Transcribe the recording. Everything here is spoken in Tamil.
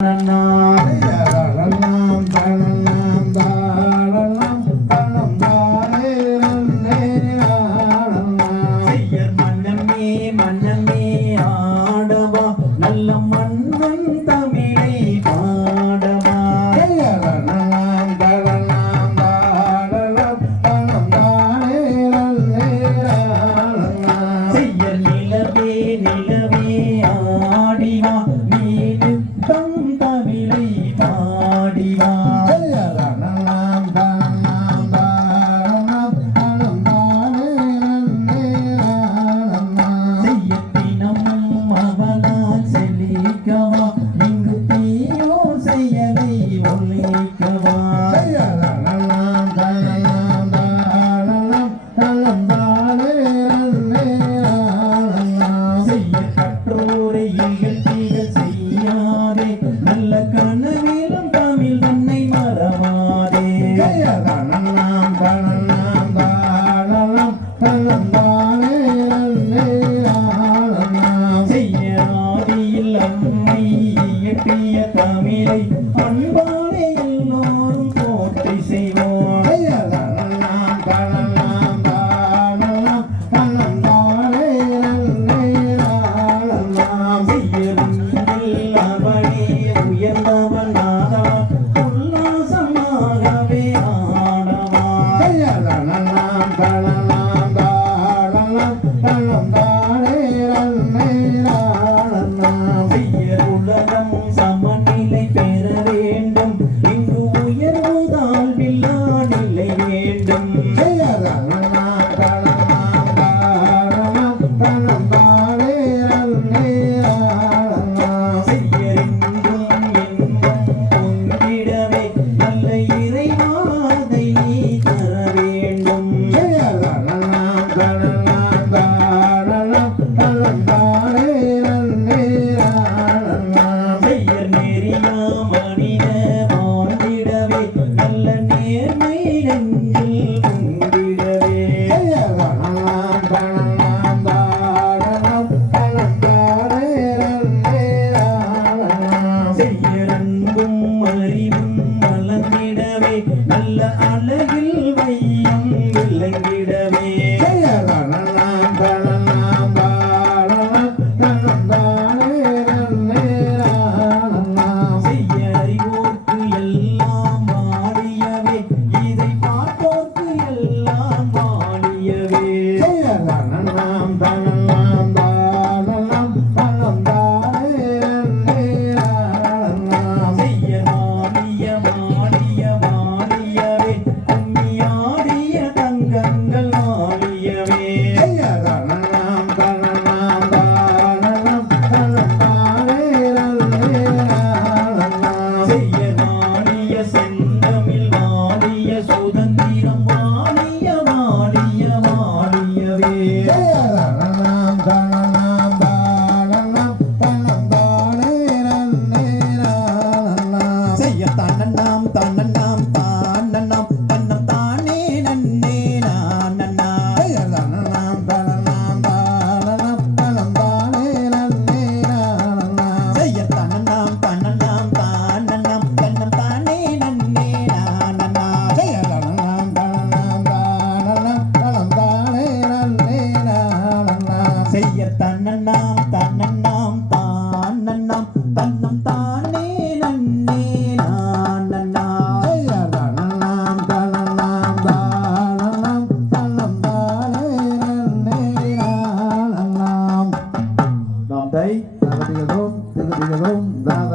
Pranam, Pranam, Pranam. Bye. தகனம் பணம் Carla. நல்ல அழகில் தன்னண்ணாம் தன்னண்ணாம் தானண்ணாம் தன்னம் தானே நன்னே நாம் தை தகுதிகளும் தகுதிகளும் தான்